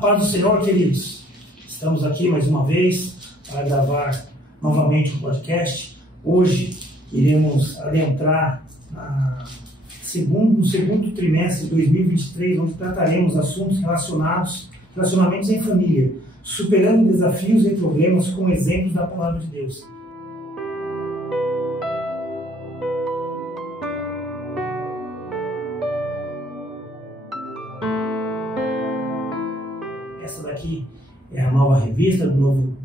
paz do Senhor, queridos. Estamos aqui mais uma vez para gravar novamente um podcast. Hoje iremos adentrar no segundo trimestre de 2023, onde trataremos assuntos relacionamentos em família, superando desafios e problemas com exemplos da Palavra de Deus. Essa daqui é a nova revista do novo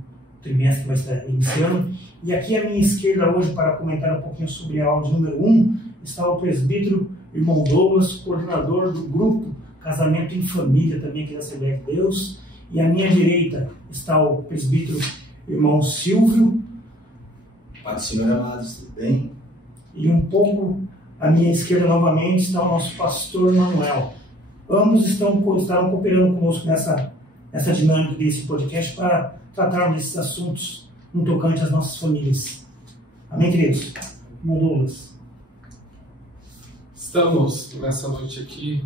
trimestre que vai estar iniciando. E aqui à minha esquerda hoje, para comentar um pouquinho sobre a aula número 1, está o presbítero irmão Douglas, coordenador do grupo Casamento em Família, também aqui da Assembleia de Deus. E à minha direita está o presbítero irmão Silvio. Pai do Senhor, amados, tudo bem? E um pouco à minha esquerda novamente está o nosso pastor Manuel. Ambos estarão cooperando conosco nessa dinâmica desse podcast para tratarmos desses assuntos no tocante às nossas famílias. Amém, queridos? Irmão Douglas. Estamos nessa noite aqui,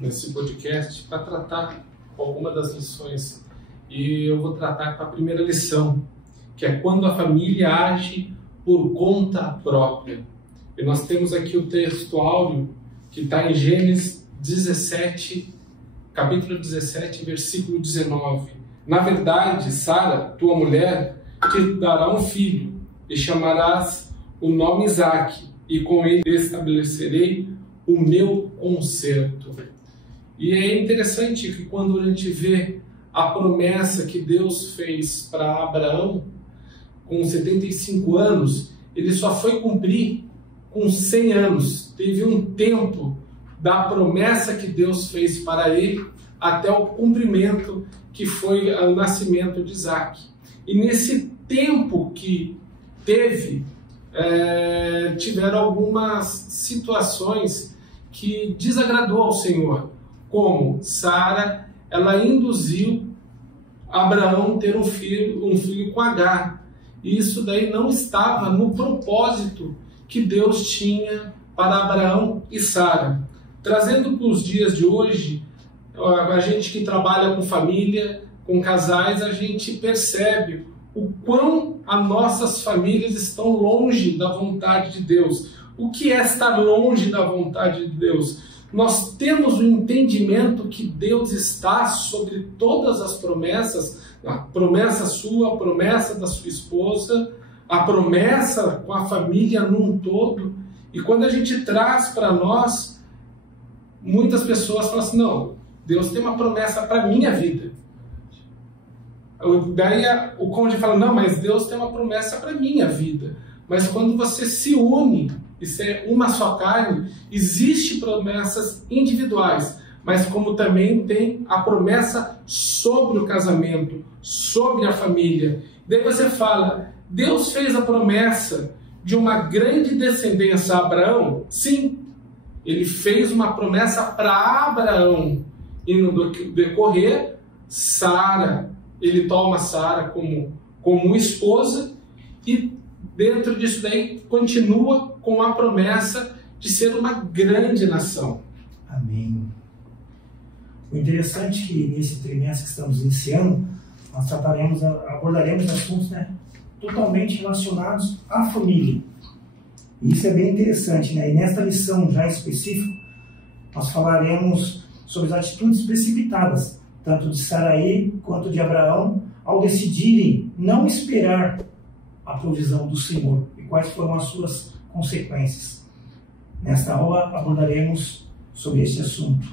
nesse podcast, para tratar alguma das lições. E eu vou tratar com a primeira lição, que é quando a família age por conta própria. E nós temos aqui o texto áureo, que está em Gênesis 17, capítulo 17, versículo 19. Na verdade, Sara, tua mulher, te dará um filho, e chamarás o nome Isaque, e com ele estabelecerei o meu concerto. E é interessante que quando a gente vê a promessa que Deus fez para Abraão, com 75 anos, ele só foi cumprir com 100 anos. Teve um tempo da promessa que Deus fez para ele até o cumprimento, que foi o nascimento de Isaque. E nesse tempo que teve, tiveram algumas situações que desagradou ao Senhor, como Sara, ela induziu Abraão a ter um filho com Agar. E isso daí não estava no propósito que Deus tinha para Abraão e Sara. Trazendo para os dias de hoje, a gente que trabalha com família, com casais, a gente percebe o quão as nossas famílias estão longe da vontade de Deus. O que é estar longe da vontade de Deus? Nós temos o entendimento que Deus está sobre todas as promessas, a promessa sua, a promessa da sua esposa, a promessa com a família num todo. E quando a gente traz para nós, muitas pessoas falam assim, não, Deus tem uma promessa para a minha vida. Daí o cônjuge fala, não, mas Deus tem uma promessa para a minha vida. Mas quando você se une, isso é uma só carne, existem promessas individuais, mas como também tem a promessa sobre o casamento, sobre a família. Daí você fala, Deus fez a promessa de uma grande descendência a Abraão? Sim, ele fez uma promessa para Abraão. E no decorrer, Sara, ele toma Sara como esposa e dentro disso daí continua com a promessa de ser uma grande nação. Amém. O interessante é que nesse trimestre que estamos iniciando, nós abordaremos assuntos totalmente relacionados à família. E isso é bem interessante, E nesta lição já específica, nós falaremos sobre as atitudes precipitadas, tanto de Saraí quanto de Abraão, ao decidirem não esperar a provisão do Senhor e quais foram as suas consequências. Nesta aula abordaremos sobre esse assunto.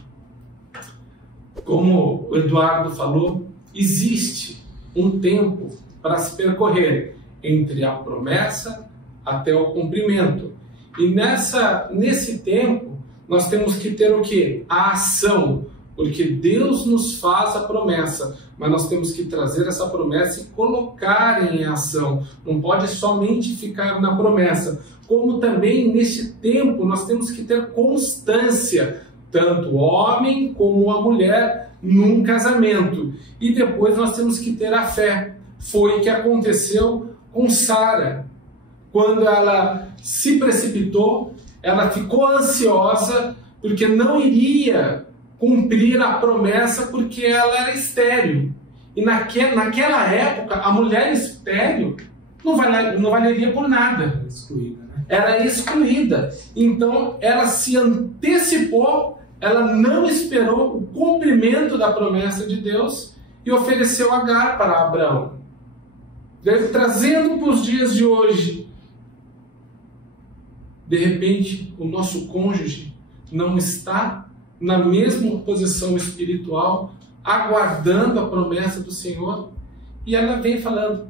Como o Eduardo falou, existe um tempo para se percorrer entre a promessa até o cumprimento. E nesse tempo, nós temos que ter o quê? A ação. Porque Deus nos faz a promessa, mas nós temos que trazer essa promessa e colocar em ação. Não pode somente ficar na promessa. Como também, neste tempo, nós temos que ter constância, tanto o homem como a mulher, num casamento. E depois nós temos que ter a fé. Foi o que aconteceu com Sara. Quando ela se precipitou, ela ficou ansiosa, porque não iria cumprir a promessa porque ela era estéril. E naquela época, a mulher estéril não valeria por nada. Excluída, né? Era excluída. Então, ela se antecipou, ela não esperou o cumprimento da promessa de Deus e ofereceu Agar para Abraão. Trazendo para os dias de hoje, de repente, o nosso cônjuge não está na mesma posição espiritual, aguardando a promessa do Senhor, e ela vem falando: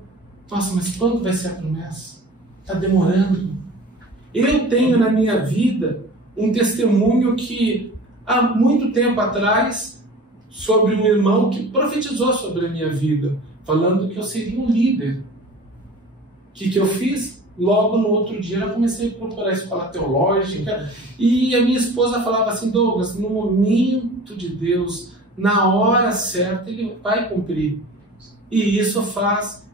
nossa, mas quando vai ser a promessa? Está demorando. Eu tenho na minha vida um testemunho que há muito tempo atrás, sobre um irmão que profetizou sobre a minha vida, falando que eu seria um líder. O que eu fiz? Logo no outro dia eu comecei a procurar a escola teológica, e a minha esposa falava assim: Douglas, no momento de Deus, na hora certa, Ele vai cumprir. E isso faz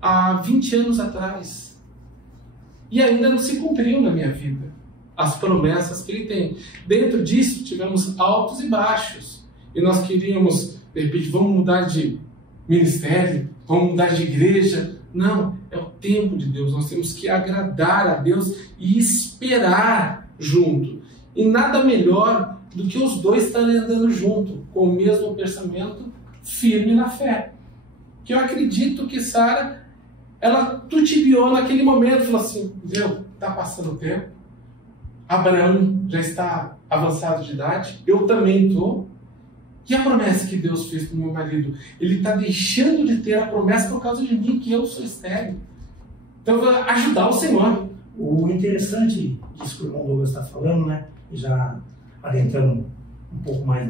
há 20 anos atrás. E ainda não se cumpriu na minha vida as promessas que Ele tem. Dentro disso tivemos altos e baixos. E nós queríamos, de repente, vamos mudar de ministério, vamos mudar de igreja. Não, é o tempo de Deus. Nós temos que agradar a Deus e esperar junto. E nada melhor do que os dois estarem andando junto, com o mesmo pensamento, firme na fé. Que eu acredito que Sara, ela tutibiou naquele momento, falou assim: meu, está passando o tempo, Abraão já está avançado de idade, eu também estou. E a promessa que Deus fez para o meu marido? Ele está deixando de ter a promessa por causa de mim, que eu sou estéril. Então eu vou ajudar o Senhor. O interessante disso que o irmão Douglas está falando, né? Já adentrando um pouco mais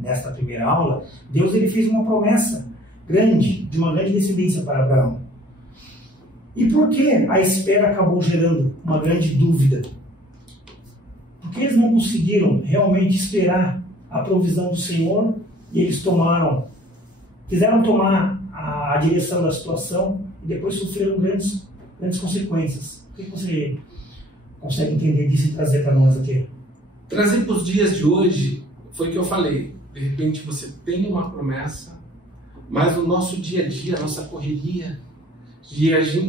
nesta primeira aula, Deus ele fez uma promessa grande, de uma grande descendência para Abraão. E por que a espera acabou gerando uma grande dúvida? Porque eles não conseguiram realmente esperar a provisão do Senhor, e eles quiseram tomar a direção da situação e depois sofreram grandes consequências. O que você consegue entender disso e trazer para nós aqui? Trazer para os dias de hoje foi o que eu falei. De repente você tem uma promessa, mas no nosso dia a dia, a nossa correria,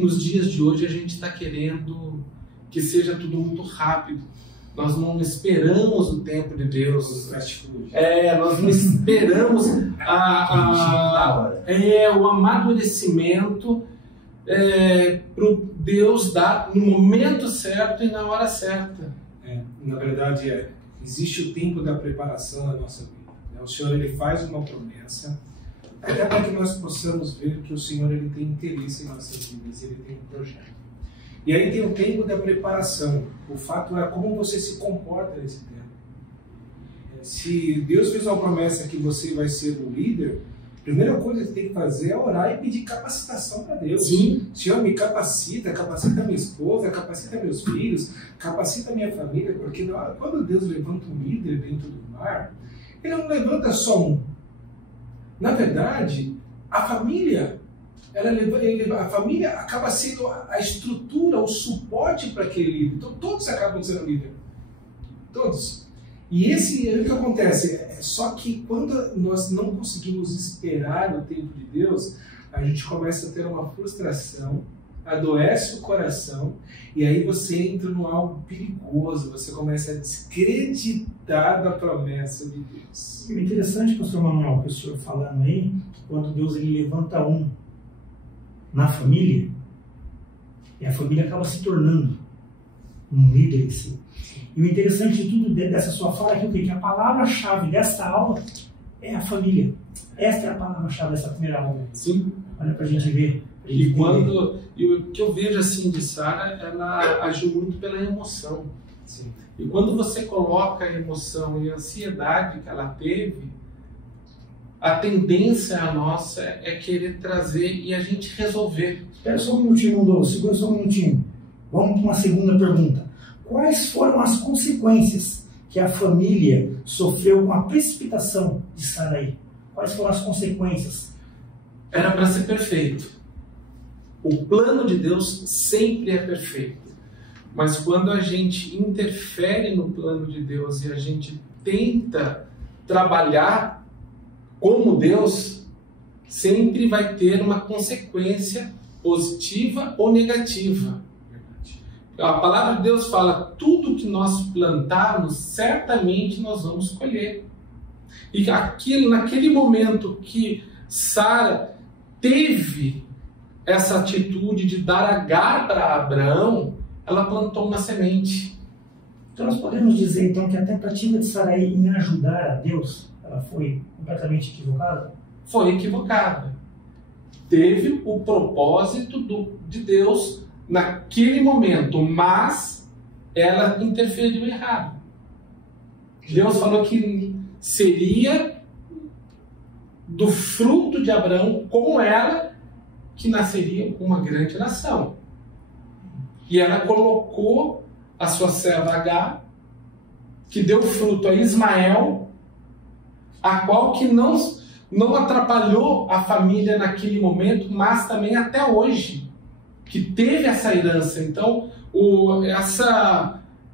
nos dias de hoje a gente está querendo que seja tudo muito rápido. Nós não esperamos o tempo de Deus. Nós não esperamos o amadurecimento para Deus dar no momento certo e na hora certa. Na verdade, existe o tempo da preparação da nossa vida. O Senhor ele faz uma promessa, até para que nós possamos ver que o Senhor ele tem interesse em nossas vidas, ele tem um projeto. E aí tem o tempo da preparação. O fato é como você se comporta nesse tempo. Se Deus fez uma promessa que você vai ser um líder, a primeira coisa que você tem que fazer é orar e pedir capacitação para Deus. Sim. Senhor, me capacita minha esposa, capacita meus filhos, capacita minha família, porque quando Deus levanta um líder dentro do mar, Ele não levanta só um. Na verdade, a família acaba sendo a estrutura, o suporte para aquele líder. Então todos acabam sendo líder. Todos. E esse é o que acontece. Só que quando nós não conseguimos esperar o tempo de Deus, a gente começa a ter uma frustração, adoece o coração, e aí você entra num algo perigoso, você começa a descreditar da promessa de Deus. E o interessante, pastor Manuel, que o senhor falando aí, que quando Deus ele levanta um na família, e a família acaba se tornando um líder em si. E o interessante de tudo dessa sua fala é que a palavra-chave desta aula é a família. Esta é a palavra-chave dessa primeira aula. Sim. Olha pra gente ver. E o que eu vejo assim de Sara, ela agiu muito pela emoção. Sim. E quando você coloca a emoção e a ansiedade que ela teve, a tendência nossa é querer trazer e a gente resolver. Espera só um minutinho, Mundou. Segura só um minutinho. Vamos para uma segunda pergunta. Quais foram as consequências que a família sofreu com a precipitação de Sarai? Quais foram as consequências? Era para ser perfeito. O plano de Deus sempre é perfeito. Mas quando a gente interfere no plano de Deus e a gente tenta trabalhar como Deus, sempre vai ter uma consequência positiva ou negativa. A palavra de Deus fala, tudo que nós plantarmos, certamente nós vamos colher. E naquele momento que Sara teve essa atitude de dar Agar para Abraão, ela plantou uma semente. Então nós podemos dizer então que a tentativa de Sarai em ajudar a Deus, ela foi completamente equivocada? Foi equivocada. Teve o propósito de Deus naquele momento, mas ela interferiu errado. Deus falou que seria do fruto de Abraão com ela que nasceria uma grande nação. E ela colocou a sua serva Agar, que deu fruto a Ismael, a qual que não atrapalhou a família naquele momento, mas também até hoje, que teve essa herança. Então,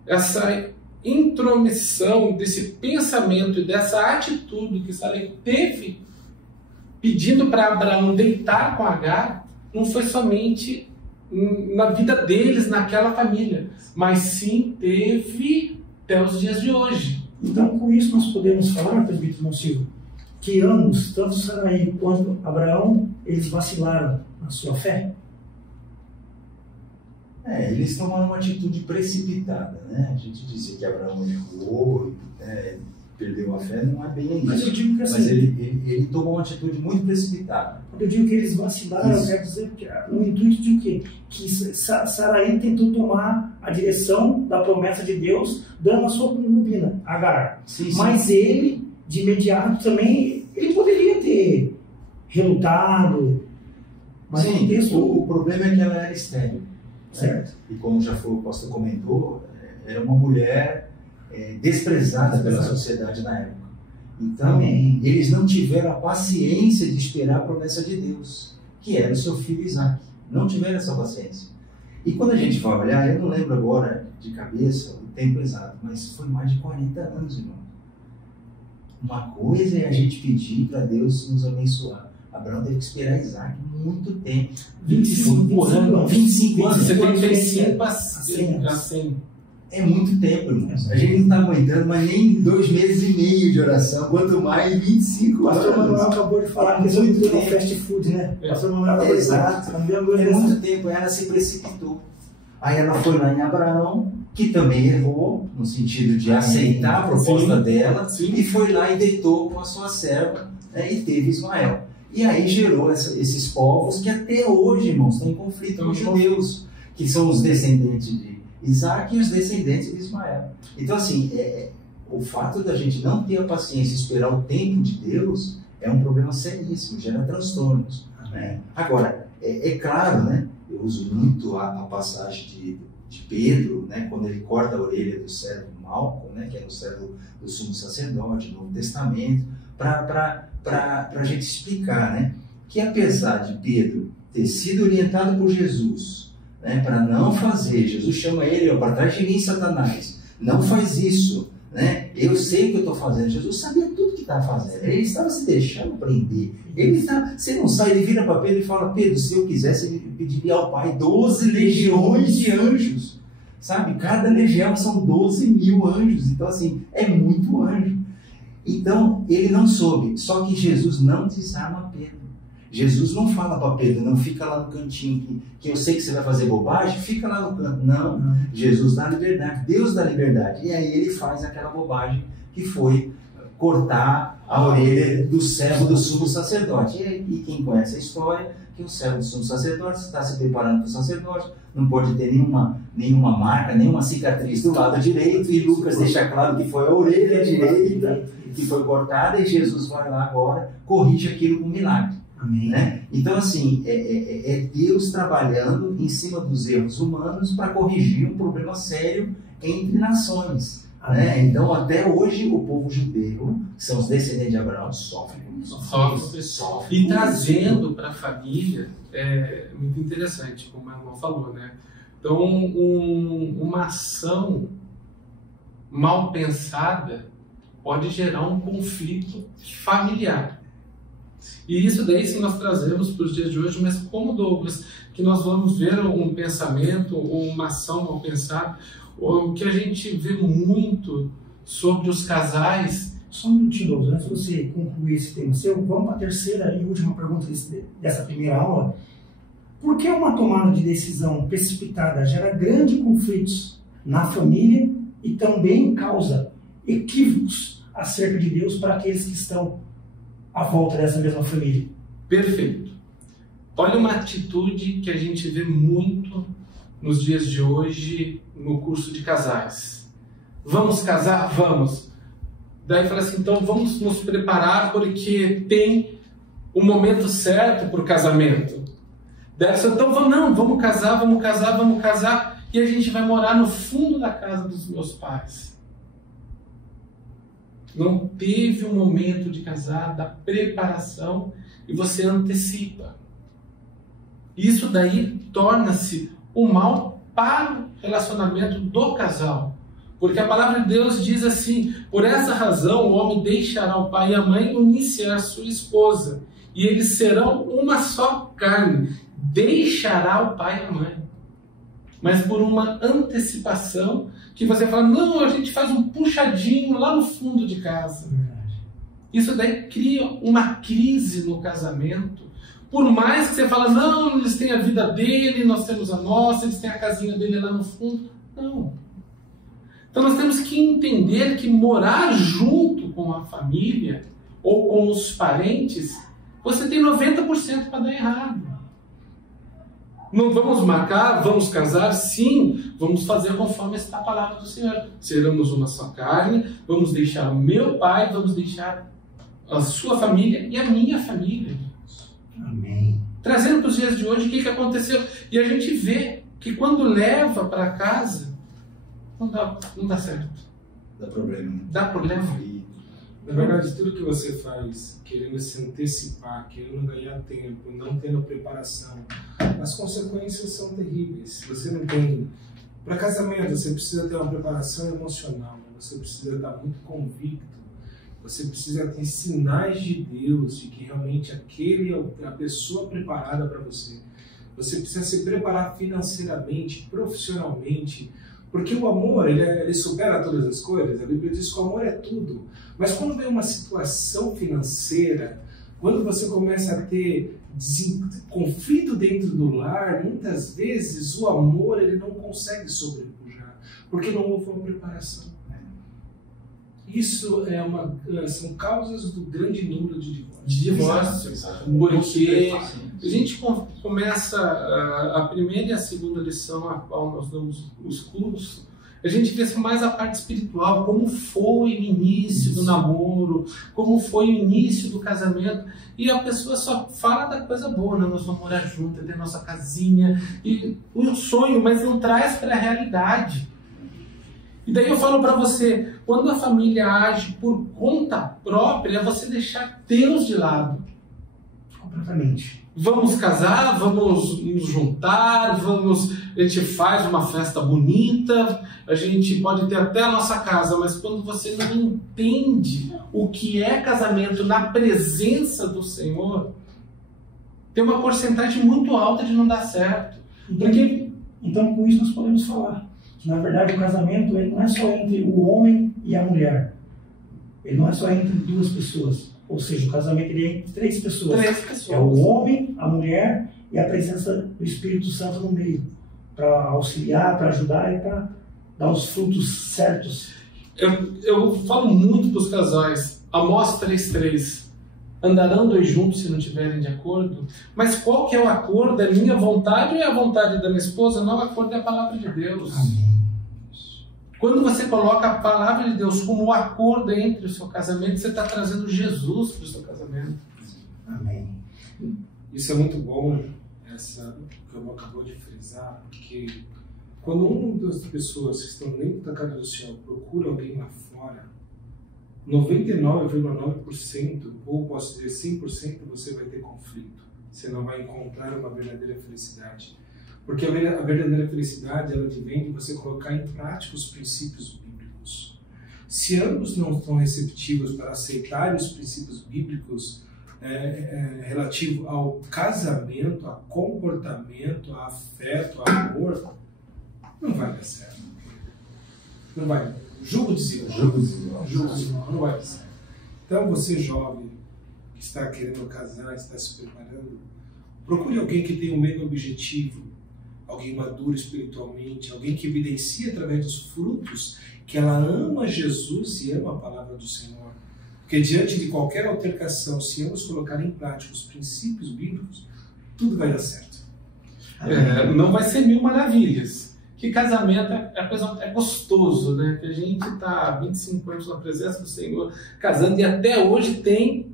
essa intromissão desse pensamento e dessa atitude que Sarai teve, pedindo para Abraão deitar com Agar, não foi somente na vida deles, naquela família, mas sim teve até os dias de hoje. Então, com isso nós podemos falar, presbítero Monsilva, que ambos, tanto Sarai quanto Abraão, eles vacilaram na sua fé? Eles tomaram uma atitude precipitada, né? A gente disse que Abraão errou, perdeu a fé, não é bem isso. Mas eu digo que assim, mas ele tomou uma atitude muito precipitada. Quando eu digo que eles vacilaram, eu quero dizer que no intuito de o quê? Que Sarai tentou tomar a direção da promessa de Deus, dando a sua concubina, Agar. Sim. Mas ele, de imediato também, ele poderia ter relutado. Mas sim, o problema é que ela era estéril. Certo. E como já foi, o pastor comentou, era uma mulher desprezada pela sociedade na época. Então, eles não tiveram a paciência de esperar a promessa de Deus, que era o seu filho Isaac. Não tiveram essa paciência. E quando a gente vai olhar, eu não lembro agora de cabeça o tempo exato, mas foi mais de 40 anos, irmão. Uma coisa é a gente pedir para Deus nos abençoar. Abraão teve que esperar Isaac muito tempo. 25 anos. 25 anos. 75 a 100. É muito tempo, irmãos. A gente não está aguentando, mas nem 2 meses e meio de oração, quanto mais 25 anos. O pastor Manuel acabou de falar que isso é um fast food, né? O pastor Manuel acabou de falar. É muito tempo, ela se precipitou. Aí ela foi lá em Abraão, que também errou, no sentido de aceitar a proposta dela, e foi lá e deitou com a sua serva, e teve Ismael. E aí gerou esses povos que até hoje, irmãos, estão em conflito com os judeus, que são os descendentes de Isaac e os descendentes de Ismael. Então, assim, o fato da gente não ter a paciência de esperar o tempo de Deus é um problema seríssimo, gera transtornos. Né? Agora, é claro, né? Eu uso muito a passagem de Pedro, né? Quando ele corta a orelha do servo Malco, né? Que é o servo do sumo sacerdote, no Novo Testamento, para a gente explicar, né? Que apesar de Pedro ter sido orientado por Jesus, né? Para não fazer, Jesus chama ele para trás de mim, Satanás, não faz isso, né? Eu sei o que eu estou fazendo. Jesus sabia tudo que estava fazendo, ele estava se deixando prender. Você não sai, ele vira para Pedro e fala: Pedro, se eu quisesse, ele pediria ao Pai 12 legiões de anjos, sabe? Cada legião são 12 mil anjos, então assim, é muito anjo. Então, ele não soube, só que Jesus não desarma Pedro. Jesus não fala para Pedro: não, fica lá no cantinho, que eu sei que você vai fazer bobagem, fica lá no canto. Não, Jesus dá liberdade, Deus dá liberdade. E aí ele faz aquela bobagem que foi cortar a orelha do servo do sumo sacerdote. E quem conhece a história, que o servo do sumo sacerdote está se preparando para o sacerdote, não pode ter nenhuma marca, nenhuma cicatriz do lado direito, e Lucas deixa claro que foi a orelha direita que foi cortada, e Jesus vai lá agora, corrige aquilo com milagre. Né? Então, assim, é Deus trabalhando em cima dos erros humanos para corrigir um problema sério entre nações. Né? Então, até hoje, o povo judeu, que são os descendentes de Abraão, sofrem. E trazendo para a família, é muito interessante, como a irmã falou, né? Então, uma ação mal pensada pode gerar um conflito familiar. E isso daí, se nós trazemos para os dias de hoje, mas como, Douglas, que nós vamos ver um pensamento ou uma ação ao pensar, o que a gente vê muito sobre os casais. Só um minutinho, Douglas, antes de você concluir esse tema seu, vamos para a terceira e última pergunta dessa primeira aula. Por que uma tomada de decisão precipitada gera grandes conflitos na família e também causa equívocos acerca de Deus para aqueles que estão à volta dessa mesma família? Perfeito. Olha uma atitude que a gente vê muito nos dias de hoje no curso de casais. Vamos casar? Vamos. Daí fala assim, então vamos nos preparar porque tem o momento certo para o casamento. Daí então vamos casar e a gente vai morar no fundo da casa dos meus pais. Não teve um momento de casar, da preparação, e você antecipa. Isso daí torna-se um mal para o relacionamento do casal. Porque a palavra de Deus diz assim, por essa razão o homem deixará o pai e a mãe e unir-se-á sua esposa, e eles serão uma só carne. Deixará o pai e a mãe. Mas por uma antecipação que você fala, não, a gente faz um puxadinho lá no fundo de casa. Isso daí cria uma crise no casamento. Por mais que você fala, não, eles têm a vida dele, nós temos a nossa, eles têm a casinha dele lá no fundo. Não. Então nós temos que entender que morar junto com a família ou com os parentes, você tem 90% para dar errado. Não vamos marcar, vamos casar, sim, vamos fazer conforme está a palavra do Senhor. Seremos uma só carne, vamos deixar o meu pai, vamos deixar a sua família e a minha família. Amém. Trazendo para os dias de hoje, o que aconteceu? E a gente vê que quando leva para casa, não dá certo. Dá problema. Dá problema. Na verdade, tudo que você faz querendo se antecipar, querendo ganhar tempo, não tendo preparação, as consequências são terríveis. Você não tem... Para casamento, você precisa ter uma preparação emocional, você precisa estar muito convicto, você precisa ter sinais de Deus, de que realmente aquele é a pessoa preparada para você. Você precisa se preparar financeiramente, profissionalmente, porque o amor, ele supera todas as coisas. A Bíblia diz que o amor é tudo. Mas quando vem uma situação financeira, quando você começa a ter conflito dentro do lar, muitas vezes o amor ele não consegue sobrepujar, porque não houve uma preparação. Isso são causas do grande número de divórcios. Porque a gente começa a primeira e a segunda lição a qual nós damos os cursos, a gente vê mais a parte espiritual, como foi o início do namoro, como foi o início do casamento, e a pessoa só fala da coisa boa, né? Nós vamos morar juntos, ter nossa casinha, e o sonho, mas não traz para a realidade. E daí eu falo para você, quando a família age por conta própria, é você deixar Deus de lado. Completamente. Vamos casar, vamos nos juntar, a gente faz uma festa bonita, a gente pode ter até a nossa casa, mas quando você não entende o que é casamento na presença do Senhor, tem uma porcentagem muito alta de não dar certo. Então com isso nós podemos falar que, na verdade, o casamento ele não é só entre o homem e a mulher. Ele não é só entre duas pessoas. Ou seja, o casamento ele é entre três pessoas. É o homem, a mulher e a presença do Espírito Santo no meio. Para auxiliar, para ajudar e para dar os frutos certos. Eu falo muito para os casais. Amós 3:3. Andarão dois juntos se não estiverem de acordo. Mas qual que é o acordo? É minha vontade ou é a vontade da minha esposa? Não, o acordo é a palavra de Deus. Amém. Quando você coloca a palavra de Deus como um acordo entre o seu casamento, você está trazendo Jesus para o seu casamento. Amém. Isso é muito bom, essa que eu acabou de frisar, porque quando uma das pessoas que estão dentro da casa do Senhor procura alguém lá fora, 99,9%, ou posso dizer 100%, você vai ter conflito. Você não vai encontrar uma verdadeira felicidade. Porque a verdadeira felicidade, ela vem de você colocar em prática os princípios bíblicos. Se ambos não estão receptivos para aceitar os princípios bíblicos relativo ao casamento, a comportamento, a afeto, a amor, não vai dar certo. Não vai. Julgo desigual. Não vai dar certo. Então, você jovem que está querendo casar, está se preparando, procure alguém que tenha o mesmo objetivo, alguém maduro espiritualmente, alguém que evidencie através dos frutos que ela ama Jesus e ama a palavra do Senhor. Porque diante de qualquer altercação, se ambos colocarem em prática os princípios bíblicos, tudo vai dar certo. Não vai ser mil maravilhas. Que casamento é gostoso, né? Que a gente está há 25 anos na presença do Senhor, casando, e até hoje tem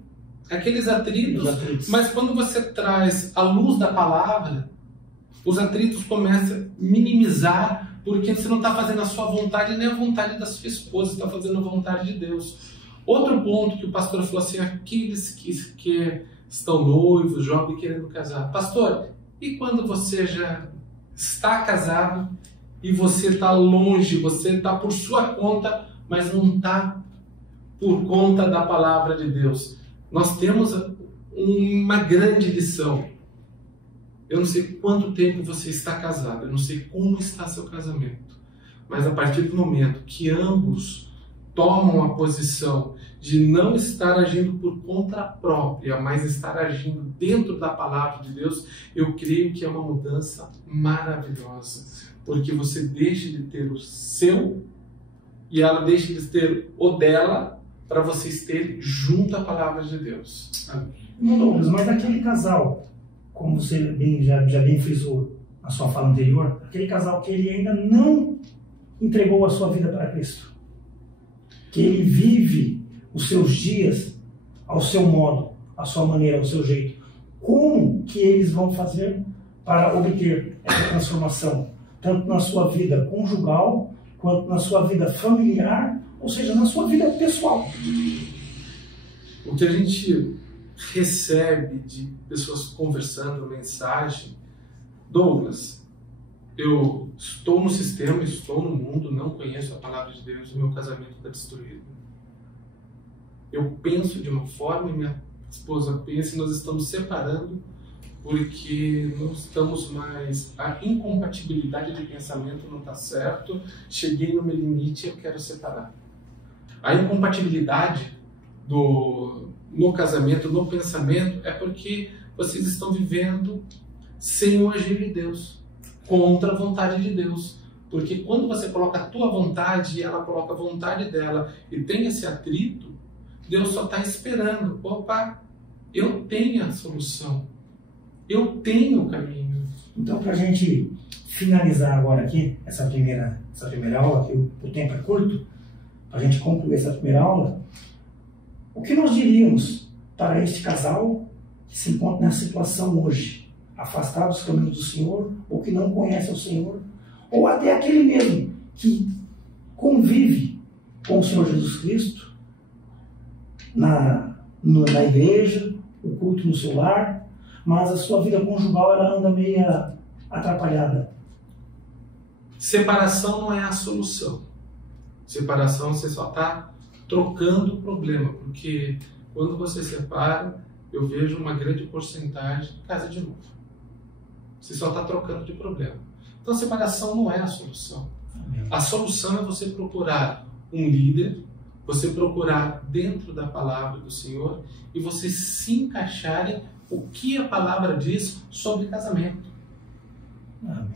aqueles atritos. Mas quando você traz a luz da palavra, os atritos começam a minimizar, porque você não está fazendo a sua vontade nem a vontade da sua esposa, está fazendo a vontade de Deus. Outro ponto que o pastor falou assim, aqueles que estão noivos, jovens, querendo casar. Pastor, e quando você já está casado e você está longe, você está por sua conta, mas não está por conta da palavra de Deus? Nós temos uma grande lição. Eu não sei quanto tempo você está casado, eu não sei como está seu casamento, mas a partir do momento que ambos tomam a posição de não estar agindo por conta própria, mas estar agindo dentro da palavra de Deus, eu creio que é uma mudança maravilhosa, porque você deixa de ter o seu e ela deixa de ter o dela, para vocês terem junto a palavra de Deus. Amém. Douglas, mas aquele casal, como você já bem frisou na sua fala anterior, aquele casal que ele ainda não entregou a sua vida para Cristo, que ele vive os seus dias ao seu modo, à sua maneira, ao seu jeito, como que eles vão fazer para obter essa transformação, tanto na sua vida conjugal, quanto na sua vida familiar, ou seja, na sua vida pessoal? O que a gente recebe de pessoas conversando, mensagem, Douglas, eu estou no sistema, estou no mundo, não conheço a palavra de Deus, o meu casamento está destruído. Eu penso de uma forma e minha esposa pensa e nós estamos separando porque não estamos mais... A incompatibilidade de pensamento não está certo, cheguei no meu limite e eu quero separar. A incompatibilidade no casamento, no pensamento, é porque vocês estão vivendo sem o agir de Deus, contra a vontade de Deus. Porque quando você coloca a tua vontade e ela coloca a vontade dela e tem esse atrito, Deus só está esperando. Opa, eu tenho a solução. Eu tenho o caminho. Então, para a gente finalizar agora aqui, essa primeira aula, que o tempo é curto, para a gente concluir essa primeira aula, o que nós diríamos para este casal que se encontra nessa situação hoje, afastado dos caminhos do Senhor, ou que não conhece o Senhor, ou até aquele mesmo que convive com o Senhor Jesus Cristo na igreja, o culto no seu lar, mas a sua vida conjugal ela anda meio atrapalhada? Separação não é a solução. Separação você só está trocando o problema, porque quando você separa, eu vejo uma grande porcentagem casa de novo. Você só está trocando de problema. Então, a separação não é a solução. A solução é você procurar um líder, você procurar dentro da palavra do Senhor e você se encaixarem o que a palavra diz sobre casamento.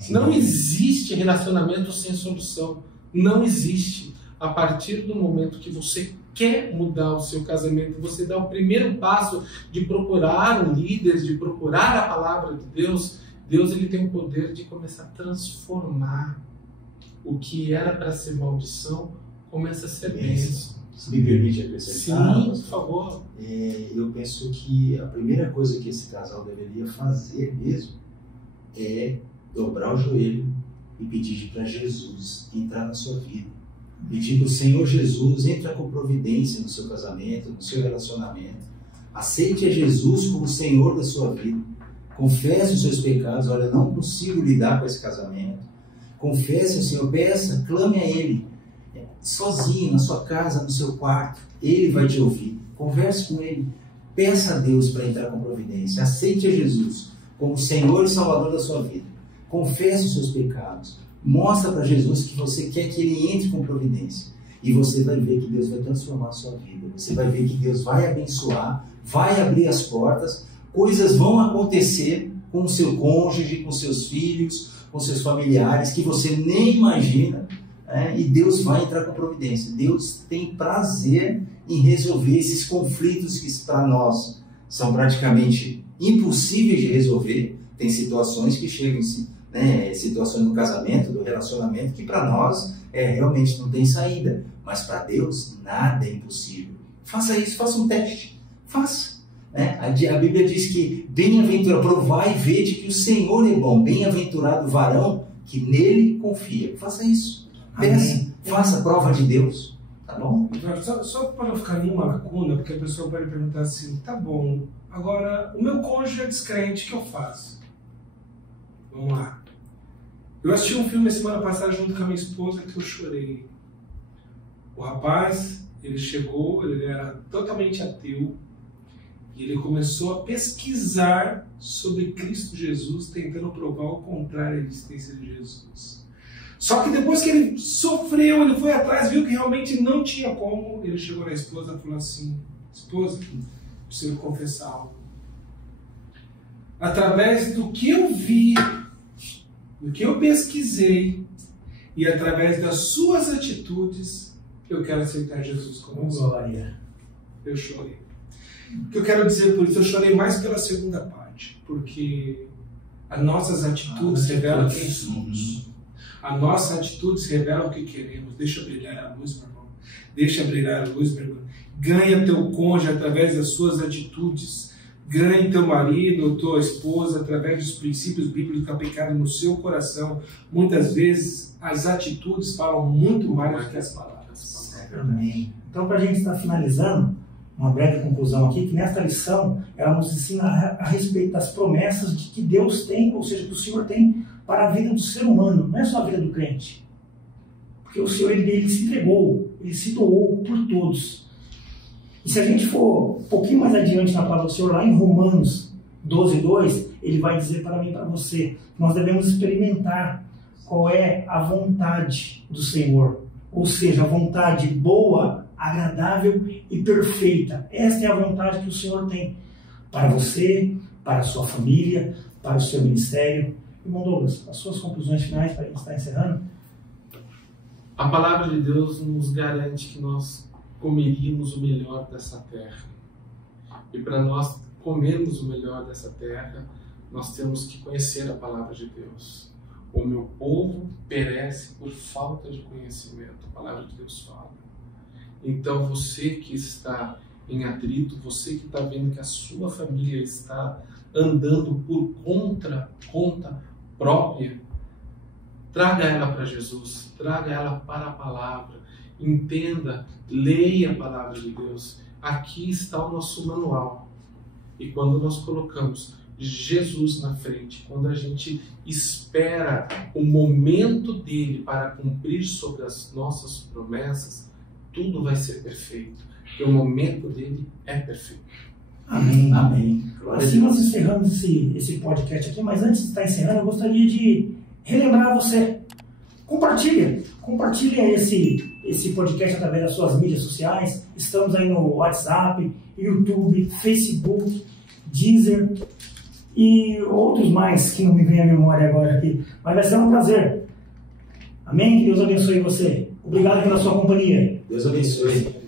Não existe relacionamento sem solução. Não existe. A partir do momento que você quer mudar o seu casamento, você dá o primeiro passo de procurar um líder, de procurar a palavra de Deus, Deus ele tem o poder de começar a transformar o que era para ser maldição, começa a ser bênção. Se me permite acrescentar? Sim, por favor. Eu penso que a primeira coisa que esse casal deveria fazer mesmo é dobrar o joelho e pedir para Jesus entrar na sua vida. Pedir para o Senhor Jesus, entra com providência no seu casamento, no seu relacionamento. Aceite a Jesus como Senhor da sua vida. Confesse os seus pecados. Olha, eu não consigo lidar com esse casamento. Confesse ao Senhor, peça, clame a Ele. sozinho, na sua casa, no seu quarto. Ele vai te ouvir. Converse com Ele. Peça a Deus para entrar com providência. Aceite a Jesus como Senhor e Salvador da sua vida. Confesse os seus pecados. Mostra para Jesus que você quer que Ele entre com providência. E você vai ver que Deus vai transformar a sua vida. Você vai ver que Deus vai abençoar, vai abrir as portas. Coisas vão acontecer com o seu cônjuge, com seus filhos, com seus familiares, que você nem imagina. E Deus vai entrar com providência. Deus tem prazer em resolver esses conflitos que para nós são praticamente impossíveis de resolver. Tem situações que chegam, situações no casamento, do relacionamento, que para nós realmente não tem saída. Mas para Deus nada é impossível. Faça isso, faça um teste. Faça. A Bíblia diz que bem-aventurado, provai e vede que o Senhor é bom. Bem-aventurado o varão que nele confia. Faça isso. Peça, faça a prova de Deus, tá bom? Só para não ficar nenhuma lacuna, porque a pessoa pode perguntar assim, tá bom, agora o meu cônjuge é descrente, o que eu faço? Vamos lá. Eu assisti um filme semana passada junto com a minha esposa que eu chorei. O rapaz, ele chegou, ele era totalmente ateu, e ele começou a pesquisar sobre Cristo Jesus, tentando provar o contrário da existência de Jesus. Só que depois que ele sofreu, ele foi atrás, viu que realmente não tinha como, ele chegou na esposa e falou assim, esposa, preciso confessar algo. Através do que eu vi, do que eu pesquisei, e através das suas atitudes, eu quero aceitar Jesus como Senhor. Eu chorei. O que eu quero dizer por isso? Eu chorei mais pela segunda parte, porque as nossas atitudes revelam quem somos. As nossas atitudes revelam o que queremos. Deixa brilhar a luz, meu irmão. Deixa brilhar a luz, meu irmão. Ganha teu cônjuge através das suas atitudes. Ganhe teu marido ou tua esposa através dos princípios bíblicos aplicados no seu coração. Muitas vezes as atitudes falam muito mais do que as palavras. Amém. Então, para a gente estar finalizando, uma breve conclusão aqui, que nesta lição ela nos ensina a respeito das promessas de que Deus tem, ou seja, que o Senhor tem para a vida do ser humano, não é só a vida do crente. Porque o Senhor ele se entregou, ele se doou por todos. E se a gente for um pouquinho mais adiante na palavra do Senhor, lá em Romanos 12:2, ele vai dizer para mim e para você, que nós devemos experimentar qual é a vontade do Senhor. Ou seja, a vontade boa, agradável e perfeita. Esta é a vontade que o Senhor tem para você, para a sua família, para o seu ministério. Irmão Douglas, as suas conclusões finais para a gente estar encerrando? A palavra de Deus nos garante que nós comeríamos o melhor dessa terra. E para nós comermos o melhor dessa terra, nós temos que conhecer a palavra de Deus. O meu povo perece por falta de conhecimento. A palavra de Deus fala. Então você que está em atrito, você que está vendo que a sua família está andando por conta própria, traga ela para Jesus, traga ela para a palavra, entenda, leia a palavra de Deus. Aqui está o nosso manual. E quando nós colocamos Jesus na frente, quando a gente espera o momento dele para cumprir sobre as nossas promessas, tudo vai ser perfeito, porque o momento dele é perfeito. Amém. Amém. Assim nós encerramos esse podcast aqui, mas antes de estar encerrando, eu gostaria de relembrar você. Compartilha esse podcast através das suas mídias sociais. Estamos aí no WhatsApp, YouTube, Facebook, Deezer e outros mais que não me vem à memória agora aqui. Mas vai ser um prazer. Amém? Que Deus abençoe você. Obrigado pela sua companhia. Deus abençoe.